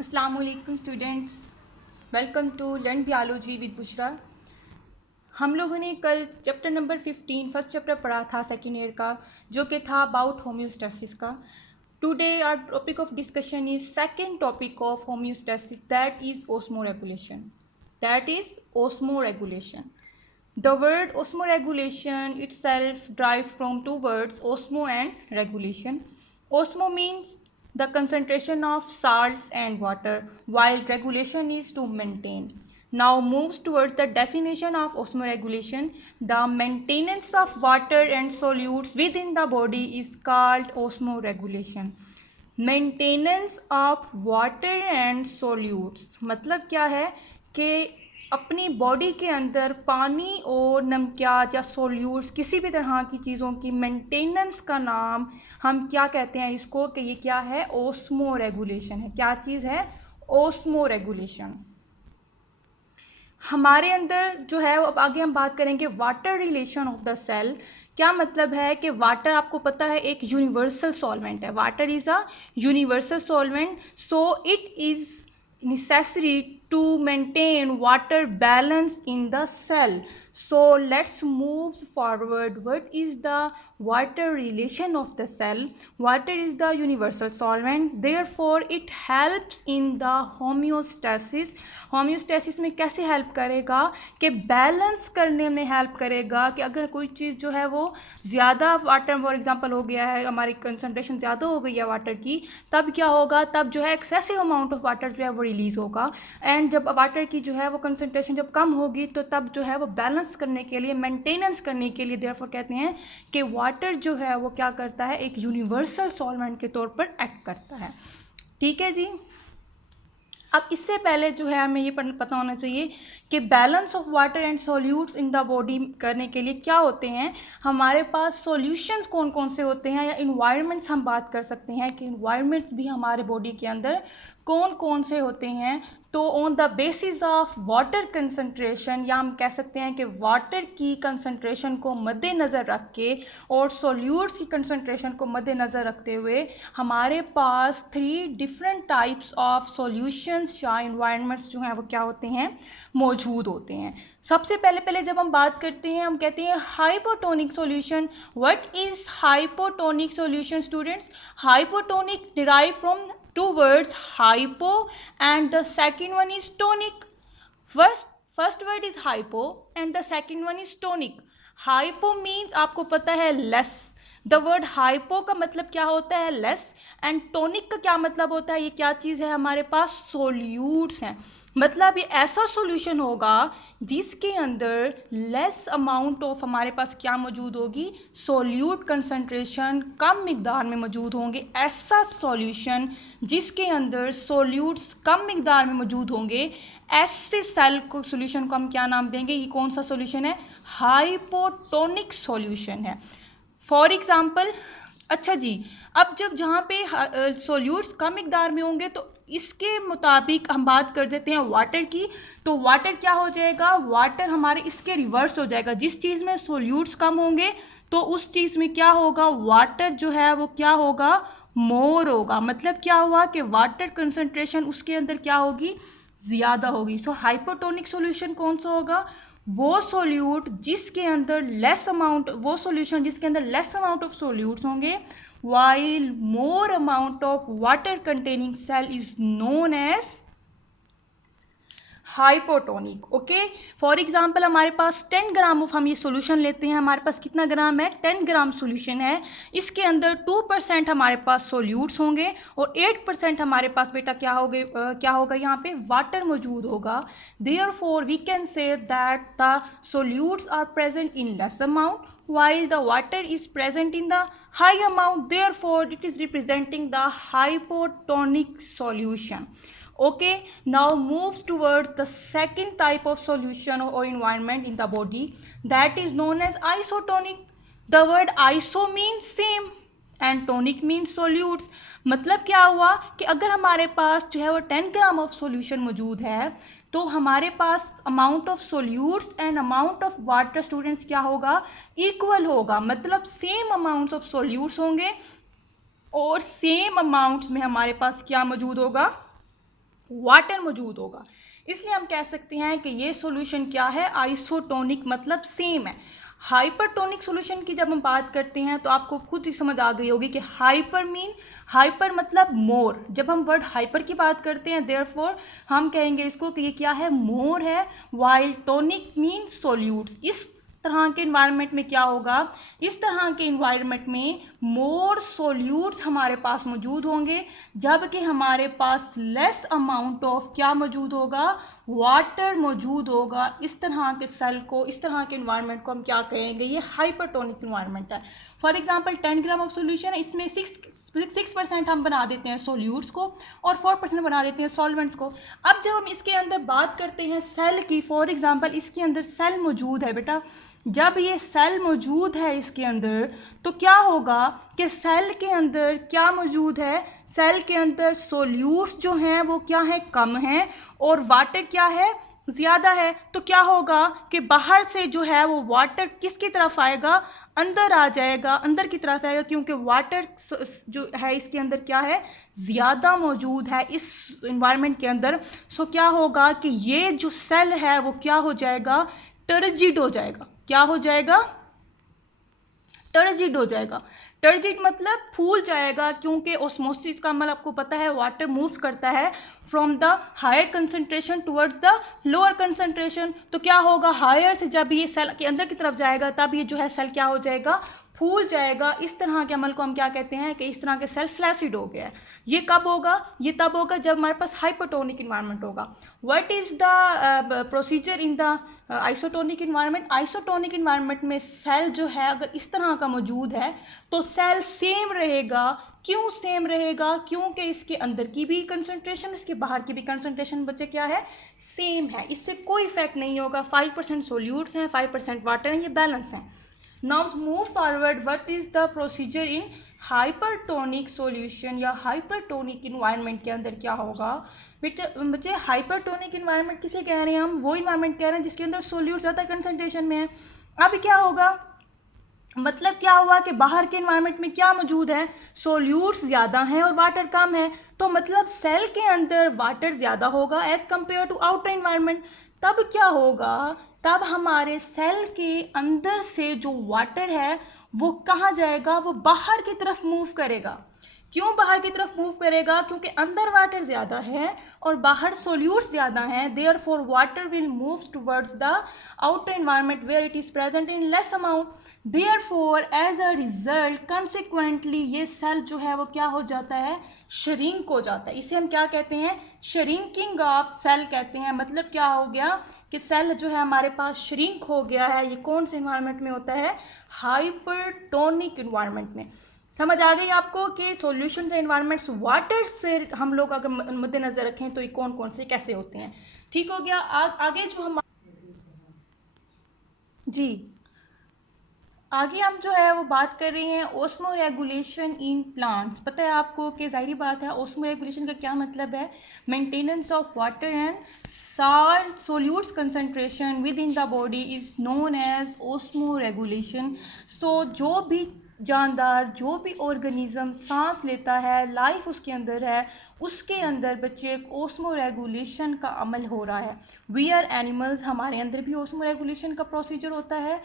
अस्सलाम वालेकुम students, welcome to learn biology with Bushra. हम लोगों ने कल चैप्टर नंबर 15 फर्स्ट चैप्टर पढ़ा था सेकेंड ईयर का, जो कि था अबाउट होम्योस्टेसिस का। Today our topic of discussion is second topic of homeostasis, that is osmoregulation. That is osmoregulation. The word osmoregulation itself derived from two words, osmo and regulation. Osmo means the concentration of salts and water, while regulation is to maintain. Now moves towards the definition of osmoregulation. The maintenance of water and solutes within the body is called osmoregulation. Maintenance of water and solutes मतलब क्या है कि अपनी body के अंदर पानी और नमकियात या सोल्यूट्स किसी भी तरह की चीज़ों की मेंटेनेंस का नाम हम क्या कहते हैं इसको, कि ये क्या है, ओस्मो रेगुलेशन है। क्या चीज़ है? Osmoregulation. हमारे अंदर जो है अब आगे हम बात करेंगे water relation of the cell. क्या मतलब है कि वाटर आपको पता है एक यूनिवर्सल सॉल्वेंट है। Water is a universal solvent, so it is necessary to maintain water balance in the cell. So let's move forward. What is the water relation of the cell? Water is the universal solvent, therefore it helps in the homeostasis. homeostasis में कैसे help करेगा कि balance करने में help करेगा कि अगर कोई चीज़ जो है वो ज़्यादा वाटर फॉर एग्जांपल हो गया है, हमारी कंसनट्रेशन ज़्यादा हो गई है वाटर की, तब क्या होगा, तब जो है एक्सेसिव अमाउंट ऑफ वाटर जो है वो रिलीज़ होगा। एंड जब वाटर की जो है वो कंसनट्रेशन जब कम होगी तो तब जो है वो बैलेंस करने के लिए, मेंटेनेंस करने के लिए देयरफॉर कहते हैं कि वाटर जो है वो क्या करता है, एक यूनिवर्सल सॉल्वेंट के तौर पर एक्ट करता है। ठीक है जी। अब इससे पहले जो है हमें ये पता होना चाहिए कि balance of water and solutes in the body करने के लिए क्या होते हैं। हमारे पास सॉल्यूशंस कौन कौन से होते हैं, या इन्वायरमेंट्स हम बात कर सकते हैं कि इन्वायरमेंट्स भी हमारे बॉडी के अंदर कौन कौन से होते हैं। तो on the basis of water concentration, या हम कह सकते हैं कि वाटर की कंसंट्रेशन को मद्देनज़र रख के और सॉल्यूट्स की कंसंट्रेशन को मद्देनज़र रखते हुए हमारे पास 3 डिफरेंट टाइप्स ऑफ सॉल्यूशंस या इन्वायरमेंट्स जो हैं वो क्या होते हैं, मौजूद होते हैं। सबसे पहले जब हम बात करते हैं हम कहते हैं hypotonic solution. What is hypotonic solution students? Hypotonic derive from two words, hypo and the second one is tonic. First word is hypo and the second one is tonic. Hypo means आपको पता है less. The word hypo का मतलब क्या होता है, less. And tonic का क्या मतलब होता है, ये क्या चीज़ है, हमारे पास सोल्यूट्स हैं। मतलब ये ऐसा सॉल्यूशन होगा जिसके अंदर लेस अमाउंट ऑफ हमारे पास क्या मौजूद होगी, सोल्यूट कंसंट्रेशन कम मिकदार में मौजूद होंगे। ऐसा सॉल्यूशन जिसके अंदर सोल्यूट्स कम मिकदार में मौजूद होंगे, ऐसे सेल को सॉल्यूशन को हम क्या नाम देंगे, ये कौन सा सॉल्यूशन है, हाइपोटोनिक सॉल्यूशन है। फॉर एग्ज़ाम्पल, अच्छा जी, अब जब जहाँ पे सोल्यूट्स कम मिकदार में होंगे तो इसके मुताबिक हम बात कर देते हैं वाटर की। तो वाटर क्या हो जाएगा, वाटर हमारे इसके रिवर्स हो जाएगा। जिस चीज़ में सोल्यूट्स कम होंगे तो उस चीज़ में क्या होगा, वाटर जो है वो क्या होगा, मोर होगा। मतलब क्या हुआ कि वाटर कंसंट्रेशन उसके अंदर क्या होगी, ज़्यादा होगी। सो हाइपोटोनिक सॉल्यूशन कौन सा होगा, वो सोल्यूट जिसके अंदर लेस अमाउंट, वो सॉल्यूशन जिसके अंदर लेस अमाउंट ऑफ सोल्यूट्स होंगे, while more amount of water containing cell is known as hypotonic. Okay, for example हमारे पास 10 ग्राम ऑफ हम ये सोल्यूशन लेते हैं, हमारे पास कितना ग्राम है, 10 ग्राम सोल्यूशन है। इसके अंदर 2% हमारे पास सोल्यूट्स होंगे और 8% हमारे पास बेटा क्या होगा यहाँ पे, वाटर मौजूद होगा। Therefore we can say that the solutes are present in less amount while the water is present in the high amount, therefore it is representing the hypotonic solution. Okay, now moves towards the second type of solution or environment in the body, that is known as isotonic. The word iso means same and tonic means solutes. मतलब क्या हुआ कि अगर हमारे पास जो है वो 10 gram of solution मौजूद है तो हमारे पास amount of solutes and amount of water students क्या होगा, इक्वल होगा। मतलब सेम अमाउंट्स ऑफ सोल्यूट्स होंगे और सेम अमाउंट्स में हमारे पास क्या मौजूद होगा, वाटर मौजूद होगा। इसलिए हम कह सकते हैं कि ये सॉल्यूशन क्या है, आइसोटोनिक, मतलब सेम है। हाइपरटोनिक सॉल्यूशन की जब हम बात करते हैं तो आपको खुद ही समझ आ गई होगी कि हाइपर मतलब मोर। जब हम वर्ड हाइपर की बात करते हैं देयरफॉर हम कहेंगे इसको कि ये क्या है, मोर है। While tonic mean solutes. इस तरह के इन्वायरमेंट में क्या होगा, इस तरह के इन्वायरमेंट में मोर सोल्यूट्स हमारे पास मौजूद होंगे, जबकि हमारे पास लेस अमाउंट ऑफ क्या मौजूद होगा, वाटर मौजूद होगा। इस तरह के सेल को, इस तरह के इन्वायरमेंट को हम क्या कहेंगे, ये हाइपरटोनिक इन्वायरमेंट है। For example 10 gram of solution है, इसमें 6% हम बना देते हैं सोल्यूट्स को और 4% बना देते हैं सॉल्वेंट्स को। अब जब हम इसके अंदर बात करते हैं सेल की, फॉर एग्जाम्पल इसके अंदर सेल मौजूद है बेटा, जब ये सेल मौजूद है इसके अंदर तो क्या होगा कि सेल के अंदर क्या मौजूद है, सेल के अंदर सोल्यूट्स जो हैं वो क्या है, कम हैं, और वाटर क्या है, ज़्यादा है। तो क्या होगा कि बाहर से जो है वो वाटर किसकी तरफ आएगा, अंदर आ जाएगा, अंदर की तरफ आएगा, क्योंकि वाटर जो है इसके अंदर क्या है, ज़्यादा मौजूद है इस इन्वायरमेंट के अंदर। सो क्या होगा कि ये जो सेल है वो क्या हो जाएगा, टर्जिड हो जाएगा। क्या हो जाएगा, टर्जिड हो जाएगा। टर्जिड मतलब फूल जाएगा, क्योंकि ओस्मोसिस का अमल आपको पता है, वाटर मूव्स करता है from the higher concentration towards the lower concentration. तो क्या होगा, हायर से जब ये सेल के अंदर की तरफ जाएगा तब ये जो है सेल क्या हो जाएगा, फूल जाएगा। इस तरह के अमल को हम क्या कहते हैं कि इस तरह के सेल फ्लैसिड हो गया है। ये कब होगा, ये तब होगा जब हमारे पास हाइपरटोनिक इन्वायरमेंट होगा। What is the procedure in the isotonic environment. Isotonic environment में सेल जो है अगर इस तरह का मौजूद है तो सेल सेम रहेगा। क्यों सेम रहेगा, क्योंकि इसके अंदर की भी कंसंट्रेशन, इसके बाहर की भी कंसंट्रेशन बच्चे क्या है, सेम है। इससे कोई इफेक्ट नहीं होगा। 5% सोल्यूट्स हैं, 5% वाटर हैं, ये बैलेंस हैं। Now move forward, what is the procedure in hypertonic solution या हाइपरटोनिक इन्वायरमेंट के अंदर क्या होगा। बच्चे हाइपरटोनिक इन्वायरमेंट किसे कह रहे हैं हम, वो इन्वायरमेंट कह रहे हैं जिसके अंदर सोल्यूट ज़्यादा कंसंट्रेशन में है। अब क्या होगा, मतलब क्या हुआ कि बाहर के इन्वायरमेंट में क्या मौजूद है, सोल्यूट्स ज़्यादा हैं और वाटर कम है। तो मतलब सेल के अंदर वाटर ज़्यादा होगा as compare to outer environment. तब क्या होगा, तब हमारे सेल के अंदर से जो वाटर है वो कहाँ जाएगा, वो बाहर की तरफ मूव करेगा। क्यों बाहर की तरफ मूव करेगा, क्योंकि अंदर वाटर ज़्यादा है और बाहर सोल्यूट्स ज़्यादा हैं। Therefore water will move towards the outer environment where it is present in less amount. Therefore as a result consequently ये सेल जो है वो क्या हो जाता है, श्रिंक हो जाता है। इसे हम क्या कहते हैं, श्रिंकिंग ऑफ सेल कहते हैं। मतलब क्या हो गया कि सेल जो है हमारे पास श्रिंक हो गया है। ये कौन से इन्वायरमेंट में होता है, हाइपरटोनिक इन्वायरमेंट में। समझ आ गई आपको कि सॉल्यूशन से इन्वायरमेंट्स वाटर से हम लोग अगर मद्देनजर रखें तो ये कौन कौन से कैसे होते हैं। ठीक हो गया। आगे जो हम जी आगे हम जो है वो बात कर रहे हैं ओस्मो रेगुलेशन इन प्लांट्स। पता है आपको कि जाहिर बात है ओस्मो रेगुलेशन का क्या मतलब है, maintenance of water and salt solutes concentration within the body is known as osmoregulation. So जो भी जानदार, जो भी ऑर्गेनिज्म सांस लेता है, लाइफ उसके अंदर है, उसके अंदर बच्चे एक ओस्मो रेगुलेशन का अमल हो रहा है। वी आर एनिमल्स, हमारे अंदर भी ओस्मो रेगुलेशन का प्रोसीजर होता है।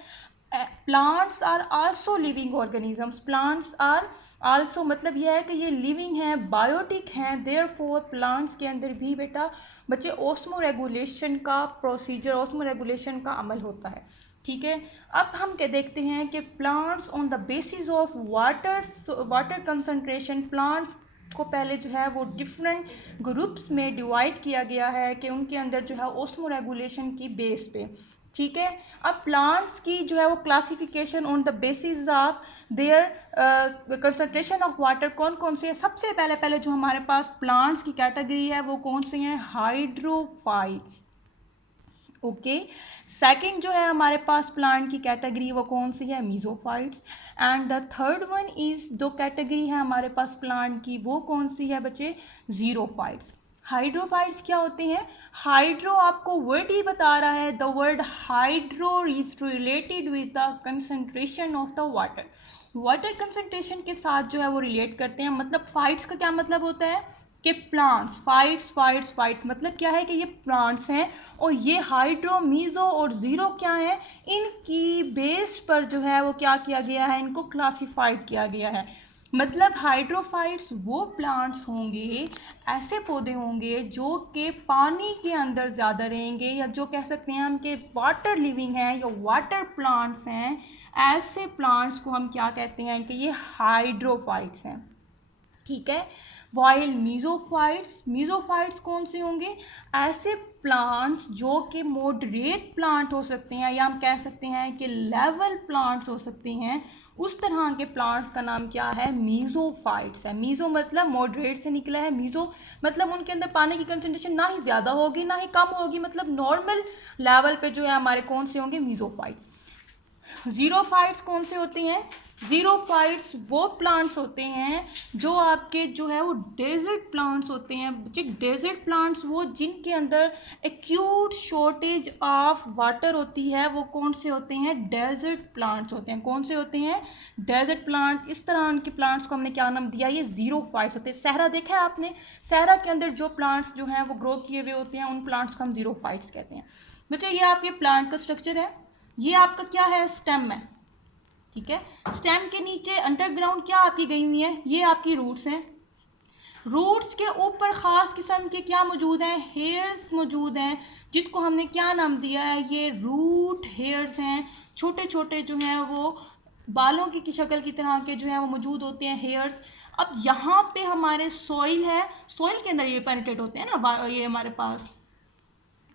Plants are also living organisms. Plants are also मतलब यह है कि ये लिविंग हैं, बायोटिक हैं। देयरफॉर प्लांट्स के अंदर भी बेटा बच्चे ओस्मो रेगुलेशन का प्रोसीजर, ओस्मो रेगुलेशन का अमल होता है। ठीक है। अब हम क्या देखते हैं कि plants on the basis of water concentration, plants को पहले जो है वो डिफरेंट ग्रुप्स में डिवाइड किया गया है कि उनके अंदर जो है ओस्मो रेगुलेशन की बेस पे। ठीक है। अब प्लांट्स की जो है वो classification on the basis of their concentration of water कौन कौन से है। सबसे पहले जो हमारे पास प्लांट्स की कैटेगरी है वो कौन से हैं, हाइड्रोफाइट्स। ओके। सेकंड जो है हमारे पास प्लांट की कैटेगरी वो कौन सी है, mesophytes. And the third one is, दो कैटेगरी है हमारे पास प्लांट की, वो कौन सी है बच्चे, जीरोफाइट्स। हाइड्रोफाइट्स क्या होते हैं, हाइड्रो आपको वर्ड ही बता रहा है, the word hydro is related with the concentration of the water. Water concentration के साथ जो है वो रिलेट करते हैं। मतलब फाइट्स का क्या मतलब होता है कि प्लांट्स, फाइट्स मतलब क्या है कि ये प्लांट्स हैं, और ये हाइड्रो, मीज़ो और ज़ीरो क्या है, इनकी बेस पर जो है वो क्या किया गया है, इनको क्लासिफाइड किया गया है। मतलब हाइड्रोफाइट्स वो प्लांट्स होंगे, ऐसे पौधे होंगे जो कि पानी के अंदर ज़्यादा रहेंगे, या जो कह सकते हैं हम कि वाटर लिविंग है या वाटर प्लांट्स हैं। ऐसे प्लांट्स को हम क्या कहते हैं कि ये हाइड्रोफाइट्स हैं, ठीक है। वाइल मीज़ोफाइट्स कौन से होंगे, ऐसे प्लांट्स जो कि मॉडरेट प्लांट हो सकते हैं, या हम कह सकते हैं कि लेवल प्लांट्स हो सकते हैं। उस तरह के प्लांट्स का नाम क्या है, मीज़ोफाइट्स है। मीज़ो मतलब मॉडरेट से निकला है, मीज़ो मतलब उनके अंदर पानी की कंसंट्रेशन ना ही ज़्यादा होगी ना ही कम होगी, मतलब नॉर्मल लेवल पे जो है हमारे कौन से होंगे, मीज़ोफाइट्स। ज़ीरोफाइट्स कौन से होते हैं, ज़ीरोफाइट्स वो प्लांट्स होते हैं जो आपके जो है वो डेजर्ट प्लांट्स होते हैं। बच्चे डेजर्ट प्लांट्स वो जिनके अंदर एक्यूट शॉर्टेज ऑफ वाटर होती है, वो कौन से होते हैं, डेजर्ट प्लांट्स होते हैं। कौन से होते हैं, डेजर्ट प्लांट। इस तरह के प्लांट्स को हमने क्या नाम दिया, ये ज़ीरोफाइट्स होते हैं। सहरा देखा है आपने, सहरा के अंदर जो प्लांट्स जो हैं वो ग्रो किए हुए होते हैं, उन प्लांट्स को हम ज़ीरोफाइट्स कहते हैं। बच्चे ये आपके प्लांट का स्ट्रक्चर है, ये आपका क्या है, स्टेम है, ठीक है। स्टेम के नीचे अंडरग्राउंड क्या आपकी गई हुई है, ये आपकी रूट्स हैं। रूट्स के ऊपर ख़ास किस्म के क्या मौजूद हैं, हेयर्स मौजूद हैं, जिसको हमने क्या नाम दिया है, ये रूट हेयर्स हैं। छोटे छोटे जो हैं वो बालों की शक्ल की तरह के जो हैं वो मौजूद होते हैं, हेयर्स। अब यहाँ पे हमारे सॉइल है, सॉइल के अंदर ये पेनिट्रेट होते हैं ना, ये हमारे पास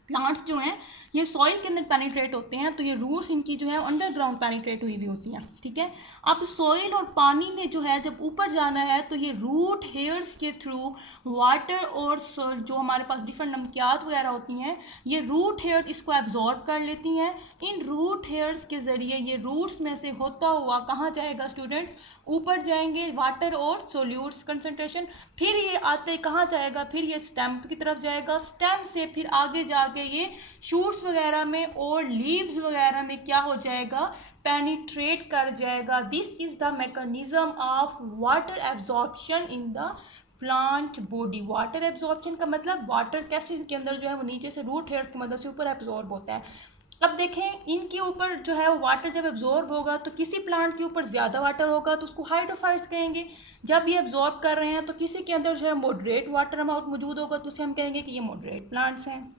प्लांट्स जो हैं ये सॉइल के अंदर पेनिट्रेट होते हैं, तो ये रूट्स इनकी जो है अंडरग्राउंड पेनिट्रेट हुई होती हैं, ठीक है। अब सॉइल और पानी ने जो है जब ऊपर जाना है तो ये रूट हेयर्स के थ्रू वाटर और जो हमारे पास डिफरेंट नमकियात वगैरह होती हैं, ये रूट हेयर्स इसको एब्जॉर्ब कर लेती हैं। इन रूट हेयर्स के ज़रिए ये रूट्स में से होता हुआ कहाँ जाएगा स्टूडेंट्स, ऊपर जाएंगे, वाटर और सोल्यूट्स कंसंट्रेशन। फिर ये आते कहाँ जाएगा, फिर ये स्टेम की तरफ जाएगा, स्टेम से फिर आगे जाके ये शूट्स वगैरह में और लीव्स वगैरह में क्या हो जाएगा, पेनिट्रेट कर जाएगा। This is the mechanism of water absorption in the plant body. Water absorption का मतलब वाटर कैसे इनके अंदर जो है वो नीचे से रूट हेयर की मदद से ऊपर एब्जॉर्ब होता है। अब देखें इनके ऊपर जो है वाटर जब एब्जॉर्ब होगा तो किसी प्लांट के ऊपर ज़्यादा वाटर होगा तो उसको हाइड्रोफाइट्स कहेंगे। जब ये एब्जॉर्ब कर रहे हैं तो किसी के अंदर जो है मॉडरेट वाटर अमाउंट मौजूद होगा तो उसे हम कहेंगे कि ये मॉडरेट प्लांट्स हैं।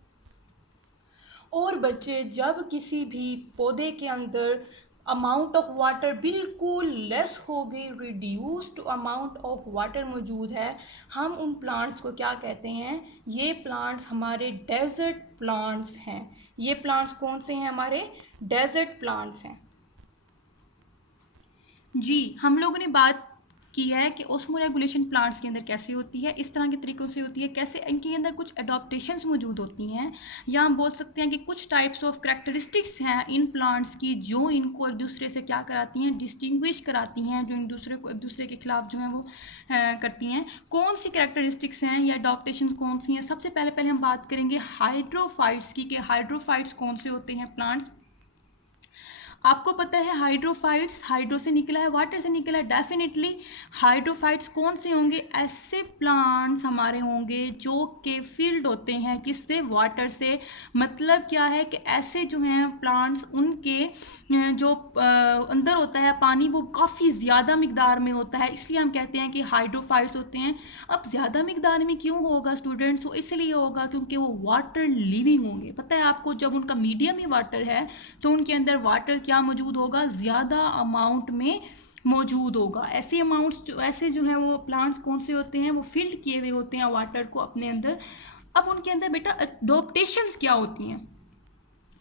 और बच्चे जब किसी भी पौधे के अंदर अमाउंट ऑफ वाटर बिल्कुल लेस हो गई, रिड्यूस्ड अमाउंट ऑफ वाटर मौजूद है, हम उन प्लांट्स को क्या कहते हैं, ये प्लांट्स हमारे डेजर्ट प्लांट्स हैं। ये प्लांट्स कौन से हैं, हमारे डेजर्ट प्लांट्स हैं। जी हम लोगों ने बात की है कि ओस्मोरेगुलेशन प्लांट्स के अंदर कैसे होती है, इस तरह के तरीक़ों से होती है, कैसे इनके अंदर कुछ एडॉप्टेशंस मौजूद होती हैं, या हम बोल सकते हैं कि कुछ टाइप्स ऑफ करैक्टरिस्टिक्स हैं इन प्लांट्स की जो इनको एक दूसरे से क्या कराती हैं, डिस्टिंग्विश कराती हैं, जो इन दूसरे को एक दूसरे के खिलाफ जो है वो करती हैं। कौन सी करैक्टरिस्टिक्स हैं या एडॉप्टेशन कौन सी हैं, सबसे पहले हम बात करेंगे हाइड्रोफाइट्स की, कि हाइड्रोफाइट्स कौन से होते हैं प्लांट्स। आपको पता है हाइड्रोफाइट्स, हाइड्रो से निकला है, वाटर से निकला है, डेफिनेटली हाइड्रोफाइट्स कौन से होंगे, ऐसे प्लांट्स हमारे होंगे जो कि फिल्ड होते हैं किससे, वाटर से। मतलब क्या है कि ऐसे जो हैं प्लांट्स उनके जो अंदर होता है पानी वो काफ़ी ज़्यादा मिकदार में होता है, इसलिए हम कहते हैं कि हाइड्रोफाइट्स होते हैं। अब ज़्यादा मिकदार में क्यों होगा स्टूडेंट्स, तो इसलिए होगा क्योंकि वो वाटर लिविंग होंगे। पता है आपको, जब उनका मीडियम ही वाटर है तो उनके अंदर वाटर क्या मौजूद होगा, ज़्यादा अमाउंट में मौजूद होगा। ऐसे अमाउंट्स ऐसे जो है वो प्लांट्स कौन से होते हैं, वो फिल्ड किए हुए होते हैं वाटर को अपने अंदर। अब उनके अंदर बेटा एडॉप्टेशंस क्या होती हैं,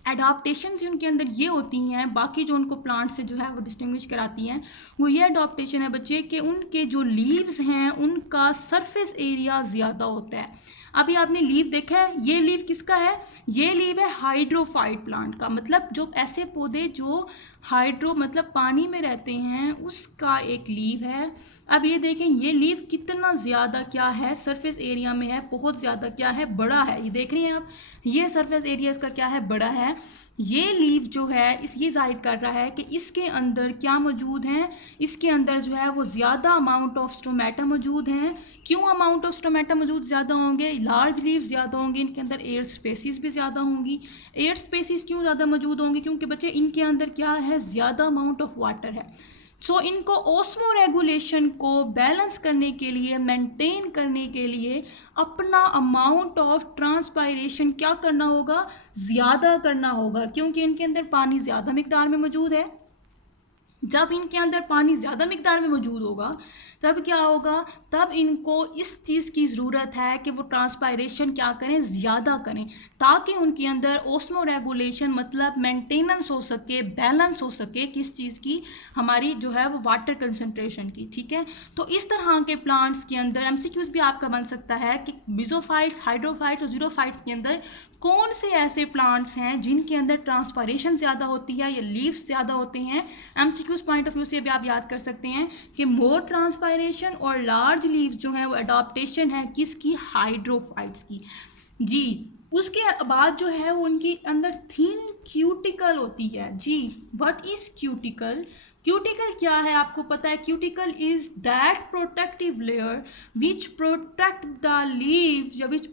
एडॉप्टेशंस उनके अंदर ये होती हैं, बाकी जो उनको प्लांट से जो है वो डिस्टिंग्विश कराती हैं, वो ये एडॉप्टेशन है बच्चे कि उनके जो लीव्स हैं उनका सरफेस एरिया ज़्यादा होता है। अभी आपने लीव देखा है, ये लीव किसका है, ये लीव है हाइड्रोफाइट प्लांट का। मतलब जो ऐसे पौधे जो हाइड्रो मतलब पानी में रहते हैं उसका एक लीव है। अब ये देखें ये लीफ कितना ज़्यादा क्या है सरफेस एरिया में है, बहुत ज़्यादा क्या है बड़ा है। ये देख रही हैं आप, ये सरफेस एरिया इसका क्या है बड़ा है। ये लीफ जो है इस ये जाहिर कर रहा है कि इसके अंदर क्या मौजूद हैं, इसके अंदर जो है वो ज़्यादा अमाउंट ऑफ स्टोमेटा मौजूद हैं। क्यों अमाउंट ऑफ स्टोमेटा मौजूद ज़्यादा होंगे, लार्ज लीव ज़्यादा होंगे, इनके अंदर एयर स्पेसिस भी ज़्यादा होंगी। एयर स्पेसिस क्यों ज़्यादा मौजूद होंगी, क्योंकि बच्चे इनके अंदर क्या है ज़्यादा अमाउंट ऑफ वाटर है। सो इनको ओस्मो रेगुलेशन को बैलेंस करने के लिए, मेंटेन करने के लिए अपना अमाउंट ऑफ ट्रांसपायरेशन क्या करना होगा, ज़्यादा करना होगा, क्योंकि इनके अंदर पानी ज़्यादा मिकदार में मौजूद है। जब इनके अंदर पानी ज़्यादा मिकदार में मौजूद होगा तब क्या होगा, तब इनको इस चीज़ की ज़रूरत है कि वो ट्रांसपायरेशन क्या करें, ज़्यादा करें, ताकि उनके अंदर ओस्मो रेगुलेशन मतलब मेंटेनेंस हो सके, बैलेंस हो सके किस चीज़ की, हमारी जो है वो वाटर कंसंट्रेशन की। ठीक है, तो इस तरह के प्लांट्स के अंदर एमसीक्यूज़ भी आपका बन सकता है कि बिजोफाइट्स, हाइड्रोफाइट्स और जीरोफाइट्स के अंदर कौन से ऐसे प्लांट्स हैं जिनके अंदर ट्रांसपायरेशन ज़्यादा होती है या लीव्स ज़्यादा होते हैं। एमसीक्यूज़ पॉइंट ऑफ व्यू से भी आप याद कर सकते हैं कि मोर ट्रांसपायरेशन और लार्ज लीव्स जो है वो अडॉप्टेशन है किसकी, हाइड्रोफाइट्स की। जी, उसके बाद जो है वो उनकी अंदर थिन क्यूटिकल होती है। जी, व्हाट इज क्यूटिकल, क्यूटिकल क्या है आपको पता है, cuticle is that protective layer which protect the leaves या विच